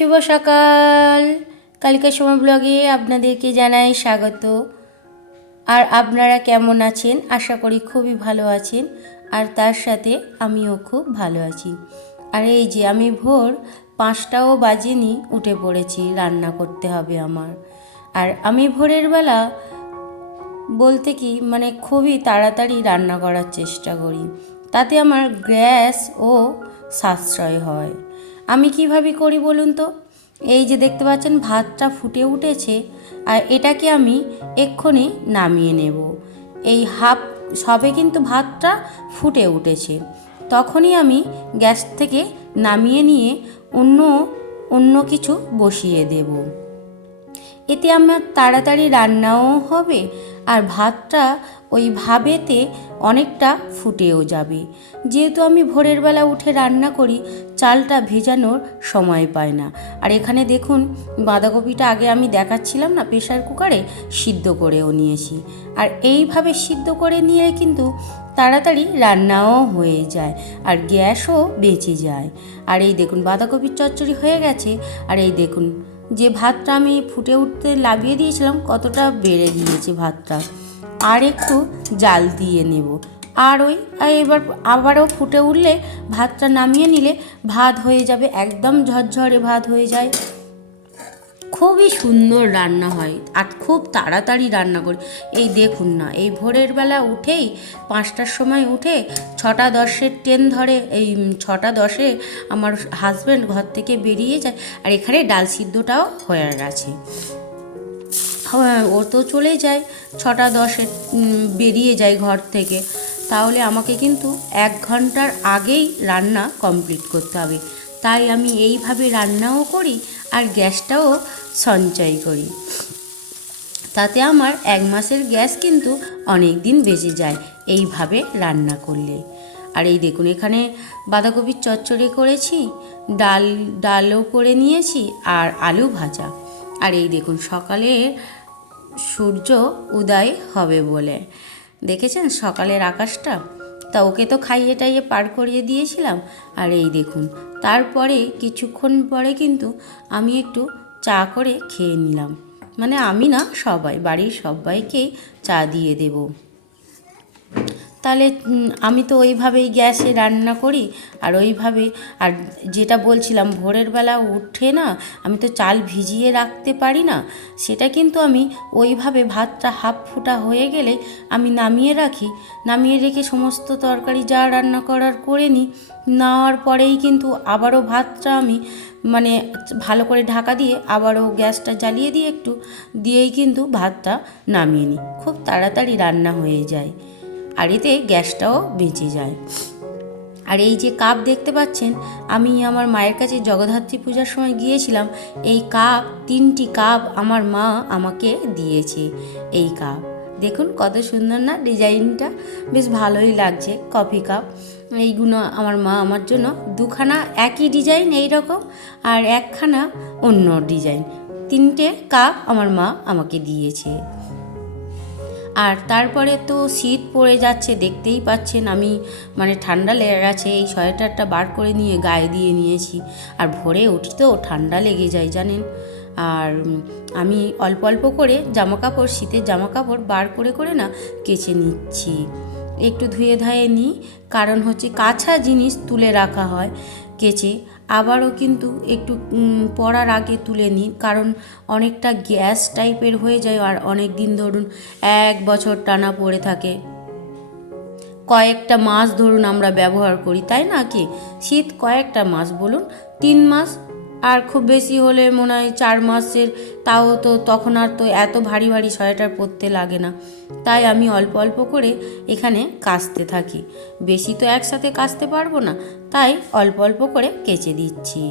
শুভ সকাল। কালিকা সময় ব্লগে আপনাদেরকে জানাই স্বাগত। আর আপনারা কেমন আছেন? আশা করি খুবই ভালো আছেন, আর তার সাথে আমিও খুব ভালো আছি। আর এই যে আমি ভোর 5টাও বাজেনি উঠে পড়েছি, রান্না করতে হবে আমার। আর আমি ভোরের বেলা বলতে কি খুবই তাড়াতাড়ি রান্না করার চেষ্টা করি, তাতে আমার গ্যাস ও সাশ্রয় হয়। আমি কিভাবে করি বলুন তো? এই যে দেখতে পাচ্ছেন ভাতটা ফুটে উঠেছে, আর এটাকে আমি এক্ষুনি নামিয়ে নেব। এই সবে কিন্তু ভাতটা ফুটে উঠেছে, তখনই আমি গ্যাস থেকে নামিয়ে নিয়ে অন্য কিছু বসিয়ে দেব। এতে আমার তাড়াতাড়ি রান্নাও হবে, আর ভাতটা ওই ভাবেতে অনেকটা ফুটেও যাবে। যেহেতু আমি ভোরের বেলা উঠে রান্না করি, চালটা ভেজানোর সময় পাই না। আর এখানে দেখুন বাঁধাকপিটা আগে আমি দেখাচ্ছিলাম না, প্রেশার কুকারে সিদ্ধ করেও নিয়েছি। আর এইভাবে সিদ্ধ করে নিয়ে কিন্তু তাড়াতাড়ি রান্নাও হয়ে যায়, আর গ্যাসও বেঁচে যায়। আর এই দেখুন বাঁধাকপির চচ্চড়ি হয়ে গেছে। আর এই দেখুন যে ভাতটা আমি ফুটে উঠতে লাভিয়ে দিয়েছিলাম, কতটা বেড়ে গিয়েছে ভাতটা। আর একটু জাল দিয়ে নেব, আর এবার আবারও ফুটে উঠলে ভাতটা নামিয়ে নিলে ভাত হয়ে যাবে, একদম ঝরঝরে ভাত হয়ে যায়। খুবই সুন্দর রান্না হয়, আর খুব তাড়াতাড়ি রান্না করি। এই দেখুন না, এই ভোরের বেলা উঠেই 5টার সময় উঠে 6টা 10-এর ট্রেন ধরে, এই 6টা 10-এ আমার হাজব্যান্ড ঘর থেকে বেরিয়ে যায়। আর এখানে ডাল সিদ্ধটাও হয়ে গেছে। ও তো চলে যায় 6টা 10-এ, বেরিয়ে যায় ঘর থেকে। তাহলে আমাকে কিন্তু 1 ঘন্টার আগেই রান্না কমপ্লিট করতে হবে। তাই আমি এইভাবে রান্নাও করি, আর গ্যাসটাও সঞ্চয় করি। তাতে আমার 1 মাসের গ্যাস কিন্তু অনেক দিন বেঁচে যায় এইভাবে রান্না করলে। আর এই দেখুন এখানে বাঁধাকপির চচ্চড়ি করেছি, ডালও করে নিয়েছি, আর আলু ভাজা। আর এই দেখুন সকালে সূর্য উদয় হবে বলে দেখেছেন সকালের আকাশটা, তা ওকে তো খাইয়ে টাইয়ে পার করিয়ে দিয়েছিলাম। আর এই দেখুন তারপরে কিছুক্ষণ পরে কিন্তু আমি একটু চা করে খেয়ে নিলাম। আমি না, সবাই বাড়ির সবাইকেই চা দিয়ে দেব। তাহলে আমি তো ওইভাবেই গ্যাসে রান্না করি, আর ওইভাবে। আর যেটা বলছিলাম ভোরের বেলা উঠে না, আমি তো চাল ভিজিয়ে রাখতে পারি না, সেটা কিন্তু আমি ওইভাবে ভাতটা হাফ ফুটা হয়ে গেলে আমি নামিয়ে রাখি। নামিয়ে রেখে সমস্ত তরকারি যা রান্না করার করে নিই। নেওয়ার পরেই কিন্তু আবারও ভাতটা আমি ভালো করে ঢাকা দিয়ে আবারও গ্যাসটা জ্বালিয়ে দিয়ে একটু দিয়েই কিন্তু ভাতটা নামিয়ে নিই। খুব তাড়াতাড়ি রান্না হয়ে যায়, আর এতে গ্যাসটাও বেঁচে যায়। আর এই যে কাপ দেখতে পাচ্ছেন, আমি আমার মায়ের কাছে জগদ্ধাত্রী পূজার সময় গিয়েছিলাম। এই কাপ 3টি কাপ আমার মা আমাকে দিয়েছে। এই কাপ দেখুন কত সুন্দর না, ডিজাইনটা বেশ ভালোই লাগছে। কফি কাপ এইগুলো আমার মা আমার জন্য 2খানা একই ডিজাইন এই রকম, আর 1খানা অন্য ডিজাইন, 3টে কাপ আমার মা আমাকে দিয়েছে। আর তারপরে তো শীত পড়ে যাচ্ছে, দেখতেই পাচ্ছেন আমি ঠান্ডা লেগে গেছে। এই সোয়েটারটা বার করে নিয়ে গায়ে দিয়ে নিয়েছি। আর ভোরে উঠি তো ঠান্ডা লেগে যায় জানেন। আর আমি অল্প অল্প করে জামাকাপড়, শীতের জামাকাপড় বার করে করে না কেচে নিচ্ছি। একটু ধুয়ে ধায়ে নিই, কারণ হচ্ছে কাঁচা জিনিস তুলে রাখা হয় কেচে, আবারও কিন্তু একটু পরার আগে তুলে নিই, কারণ অনেকটা গ্যাস টাইপের হয়ে যায়। আর অনেক দিন ধরুন 1 বছর টানা পড়ে থাকে, কয়েকটা মাস ধরুন আমরা ব্যবহার করি, তাই না? কি শীত কয়েকটা মাস বলুন, 3 মাস, আর খুব বেশি হলে মনে হয় 4 মাসের, তাও তো তখন আর তো এত ভারী ভারী সোয়েটার পরতে লাগে না। তাই আমি অল্প অল্প করে এখানে কাচতে থাকি, বেশি তো একসাথে কাচতে পারবো না, তাই অল্প অল্প করে কেচে দিচ্ছি।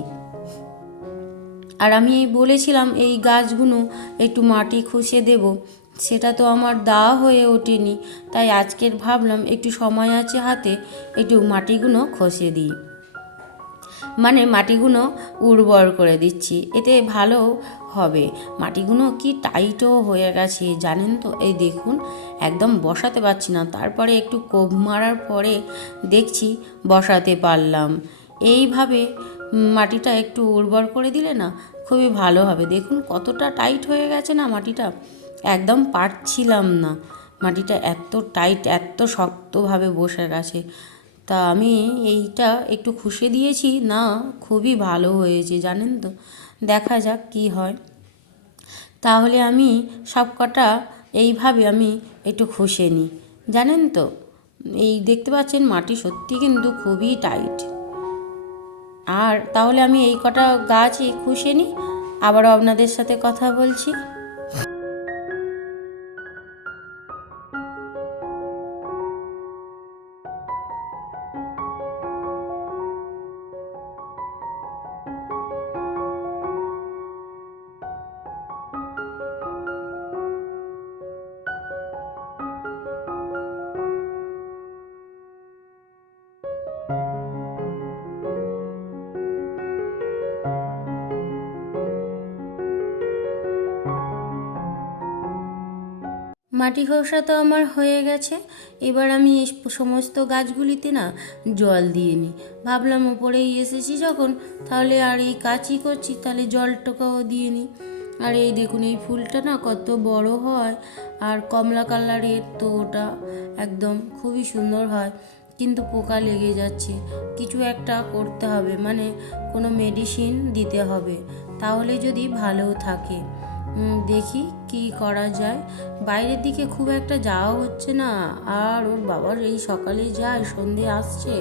আর আমি বলেছিলাম এই গাছগুলো একটু মাটি খুঁজে দেব, সেটা তো আমার দেওয়া হয়ে ওঠেনি। তাই আজকের ভাবলাম একটু সময় আছে হাতে, একটু মাটিগুলো খসে দিই, মাটিগুলো উর্বর করে দিচ্ছি, এতে ভালো হবে। মাটিগুলো কি টাইটও হয়ে গেছে জানেন তো, এই দেখুন একদম বসাতে পারছি না। তারপরে একটু কোপ মারার পরে দেখছি বসাতে পারলাম। এইভাবে মাটিটা একটু উর্বর করে দিলে না খুবই ভালো হবে। দেখুন কতটা টাইট হয়ে গেছে না মাটিটা, একদম পারছিলাম না, মাটিটা এত টাইট এত শক্তভাবে বসে গেছে। তা আমি এইটা একটু খুশে দিয়েছি, না খুবই ভালো হয়েছে জানেন তো। দেখা যাক কি হয়। তাহলে আমি সব কটা এইভাবে আমি একটু খুশে নিই জানেন তো। এই দেখতে পাচ্ছেন মাটি সত্যি কিন্তু খুবই টাইট। আর তাহলে আমি এই কটা গাছই খুশে নিই, আবারও আপনাদের সাথে কথা বলছি। মাটি খোসা তো আমার হয়ে গেছে। এবার আমি এই সমস্ত গাছগুলিতে না জল দিয়ে নিই। ভাবলাম ওপরেই এসেছি যখন, তাহলে আর এই কাজই করছি, তাহলে জলটাও দিয়ে নিই। আর এই দেখুন এই ফুলটা না কত বড় হয়, আর কমলা কালারের, তো ওটা একদম খুবই সুন্দর হয়। কিন্তু পোকা লেগে যাচ্ছে, কিছু একটা করতে হবে, মানে কোনো মেডিসিন দিতে হবে, তাহলে যদি ভালো থাকে। দেখি কি করা যায়। বাইরের দিকে খুব একটা যাওয়া হচ্ছে না, আর ওর বাবার এই সকালে যায় সন্ধে আসছে,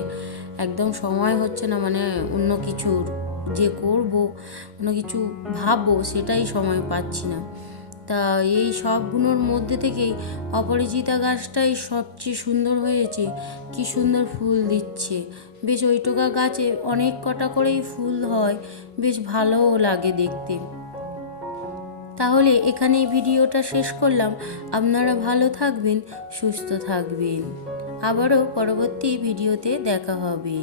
একদম সময় হচ্ছে না, মানে অন্য কিছুর যে করব, অন্য কিছু ভাববো সেটাই সময় পাচ্ছি না। তা এই সবগুলোর মধ্যে থেকেই অপরাজিতা গাছটাই সবচেয়ে সুন্দর হয়েছে, কি সুন্দর ফুল দিচ্ছে। বেশ ওই টোকা গাছে অনেক কটা করেই ফুল হয়, বেশ ভালোও লাগে দেখতে। তাহলে এখানেই ভিডিওটা শেষ করলাম। আপনারা ভালো থাকবেন, সুস্থ থাকবেন, আবারও পরবর্তী ভিডিওতে দেখা হবে।